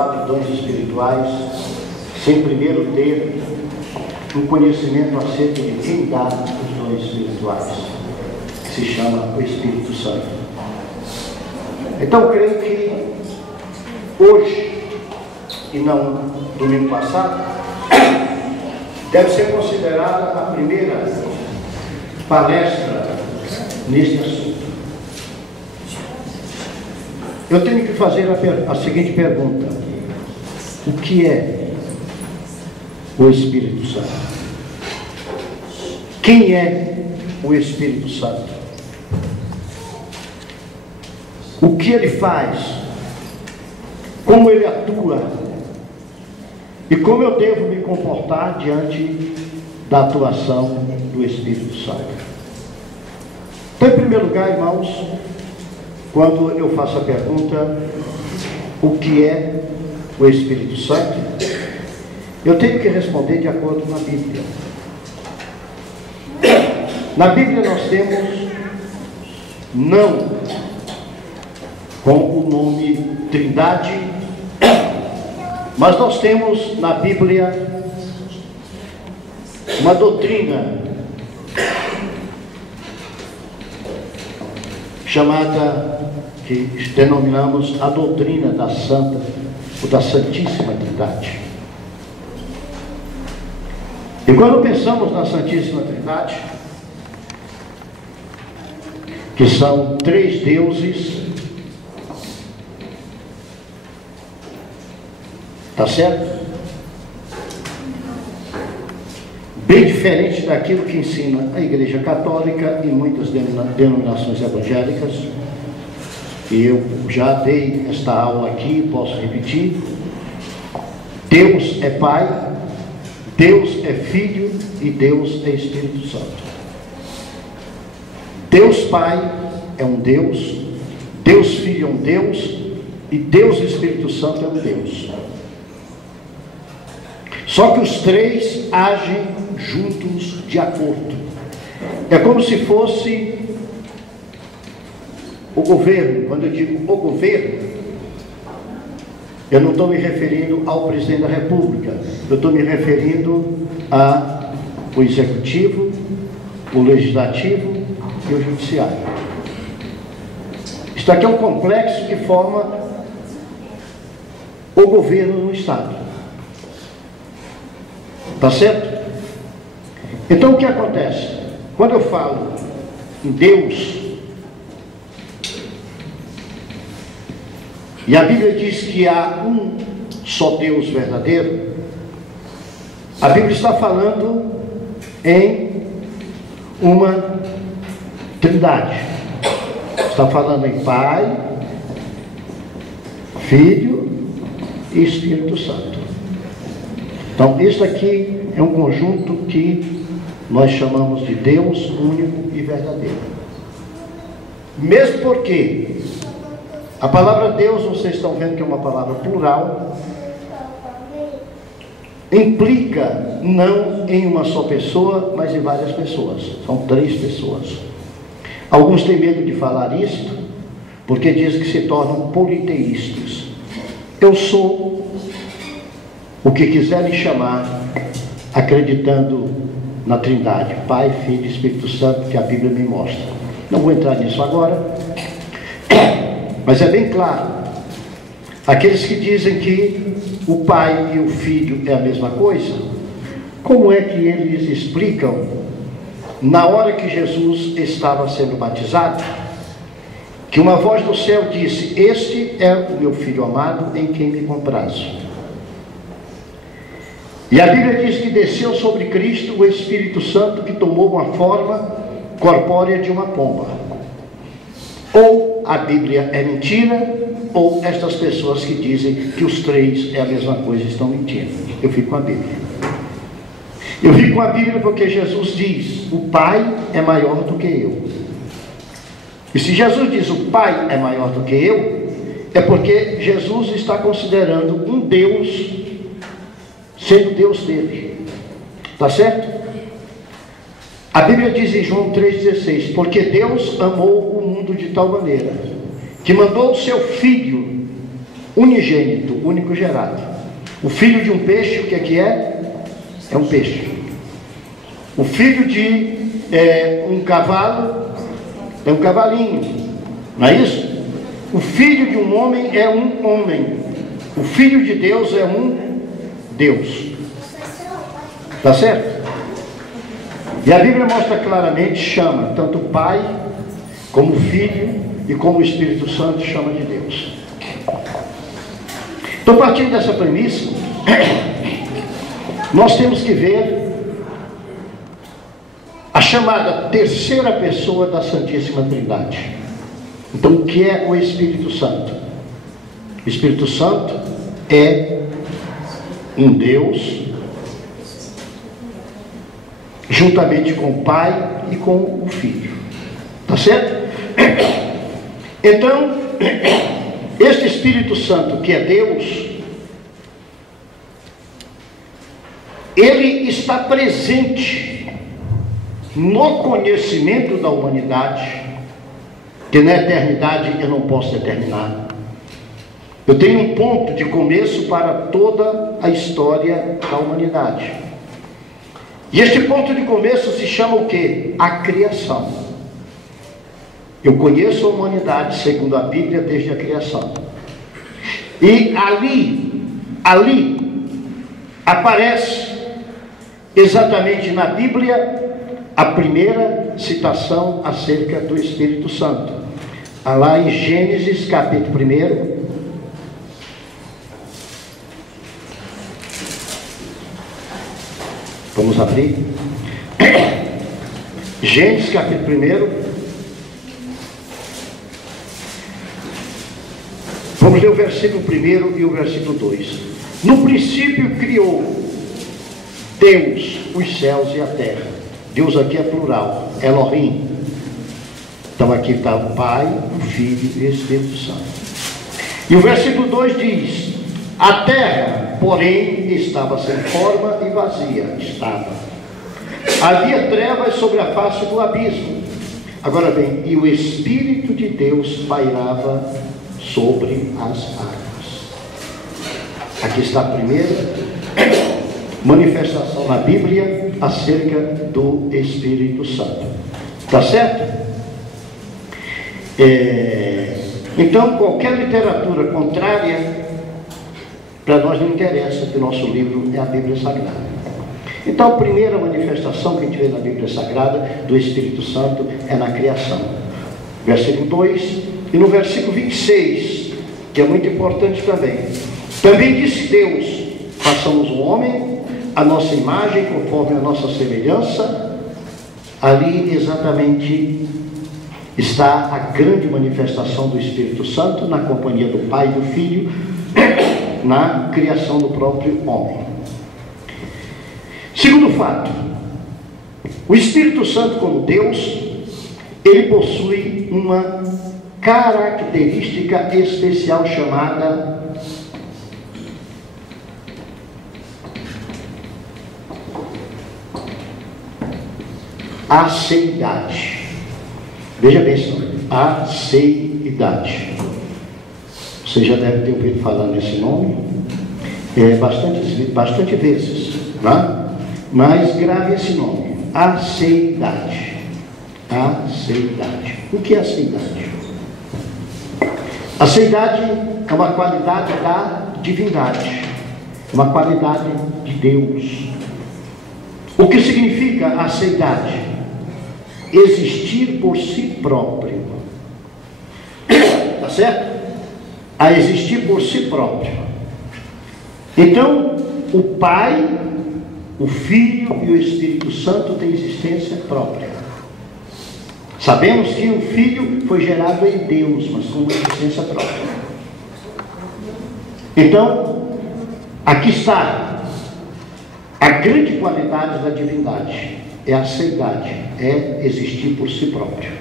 falar de dons espirituais sem primeiro ter um conhecimento acerca de quem dá os dons espirituais, que se chama o Espírito Santo. Então, eu creio que hoje, e não domingo passado, deve ser considerada a primeira palestra neste assunto. Eu tenho que fazer a seguinte pergunta: o que é o Espírito Santo? Quem é o Espírito Santo? O que ele faz? Como ele atua? E como eu devo me comportar diante da atuação do Espírito Santo? Então, em primeiro lugar, irmãos, quando eu faço a pergunta, o que é o Espírito Santo, eu tenho que responder de acordo com a Bíblia. Na Bíblia nós temos, não com o nome Trindade, mas nós temos na Bíblia uma doutrina chamada, que denominamos a doutrina da Santa, ou da Santíssima Trindade. E quando pensamos na Santíssima Trindade, que são três deuses, tá certo? Bem diferente daquilo que ensina a Igreja Católica e muitas denominações evangélicas. E eu já dei esta aula aqui, posso repetir. Deus é Pai, Deus é Filho e Deus é Espírito Santo. Deus Pai é um Deus, Deus Filho é um Deus e Deus Espírito Santo é um Deus. Só que os três agem juntos de acordo. É como se fosse o governo. Quando eu digo o governo, eu não estou me referindo ao presidente da República, eu estou me referindo ao executivo, o legislativo e o judiciário. Isto aqui é um complexo que forma o governo no Estado. Tá certo? Então o que acontece? Quando eu falo em Deus, e a Bíblia diz que há um só Deus verdadeiro, a Bíblia está falando em uma Trindade. Está falando em Pai, Filho e Espírito Santo. Então, isso aqui é um conjunto que nós chamamos de Deus único e verdadeiro. Mesmo porque a palavra Deus, vocês estão vendo que é uma palavra plural, implica não em uma só pessoa, mas em várias pessoas. São três pessoas. Alguns têm medo de falar isto, porque dizem que se tornam politeístas. Eu sou o que quiserem chamar, acreditando na Trindade, Pai, Filho e Espírito Santo, que a Bíblia me mostra. Não vou entrar nisso agora, mas é bem claro. Aqueles que dizem que o Pai e o Filho é a mesma coisa, como é que eles explicam, na hora que Jesus estava sendo batizado, que uma voz do céu disse: "Este é o meu Filho amado, em quem me comprazo"? E a Bíblia diz que desceu sobre Cristo o Espírito Santo, que tomou uma forma corpórea de uma pomba. Ou a Bíblia é mentira, ou estas pessoas que dizem que os três é a mesma coisa estão mentindo. Eu fico com a Bíblia. Eu fico com a Bíblia porque Jesus diz: o Pai é maior do que eu. E se Jesus diz o Pai é maior do que eu, é porque Jesus está considerando um Deus sendo Deus dele. Está certo? A Bíblia diz em João 3,16: porque Deus amou o mundo de tal maneira que mandou o seu Filho unigênito, único gerado. O filho de um peixe, o que é que é? É um peixe. O filho de um cavalo é um cavalinho, não é isso? O filho de um homem é um homem. O filho de Deus é um Deus. Tá certo? E a Bíblia mostra claramente, chama tanto o Pai, como o Filho e como o Espírito Santo chama de Deus. Então, partindo dessa premissa, nós temos que ver a chamada terceira pessoa da Santíssima Trindade. Então, o que é o Espírito Santo? O Espírito Santo é um Deus, juntamente com o Pai e com o Filho. Tá certo? Então, este Espírito Santo, que é Deus, ele está presente no conhecimento da humanidade, que na eternidade eu não posso determinar. Eu tenho um ponto de começo para toda a história da humanidade. E este ponto de começo se chama o quê? A criação. Eu conheço a humanidade segundo a Bíblia desde a criação. E ali aparece exatamente na Bíblia a primeira citação acerca do Espírito Santo. Lá em Gênesis capítulo 1. Vamos abrir. Gênesis capítulo 1. Vamos ler o versículo 1 e o versículo 2. No princípio criou Deus os céus e a terra. Deus aqui é plural, Elohim. Então aqui está o Pai, o Filho e o Espírito Santo. E o versículo 2 diz: a terra, porém, estava sem forma e vazia. Havia trevas sobre a face do abismo. Agora bem, e o Espírito de Deus pairava sobre as águas. Aqui está a primeira manifestação na Bíblia acerca do Espírito Santo. Tá certo? Então, qualquer literatura contrária para nós não interessa, que o nosso livro é a Bíblia Sagrada. Então, a primeira manifestação que a gente vê na Bíblia Sagrada do Espírito Santo é na criação. Versículo 2. E no versículo 26, que é muito importante também. Também disse Deus: façamos o homem a nossa imagem, conforme a nossa semelhança. Ali exatamente está a grande manifestação do Espírito Santo, na companhia do Pai e do Filho, na criação do próprio homem. Segundo fato, o Espírito Santo, como Deus, ele possui uma característica especial chamada aceidade. Veja bem isso, aceidade. Você já deve ter ouvido falar nesse nome bastante vezes, né? Mas grave esse nome: aceidade. Aceidade. O que é aceidade? Aceidade é uma qualidade da divindade, uma qualidade de Deus. O que significa aceidade? Existir por si próprio. Tá certo? A existir por si próprio. Então, o Pai, o Filho e o Espírito Santo têm existência própria. Sabemos que o Filho foi gerado em Deus, mas com uma existência própria. Então, aqui está a grande qualidade da divindade: é a aceidade, é existir por si próprio.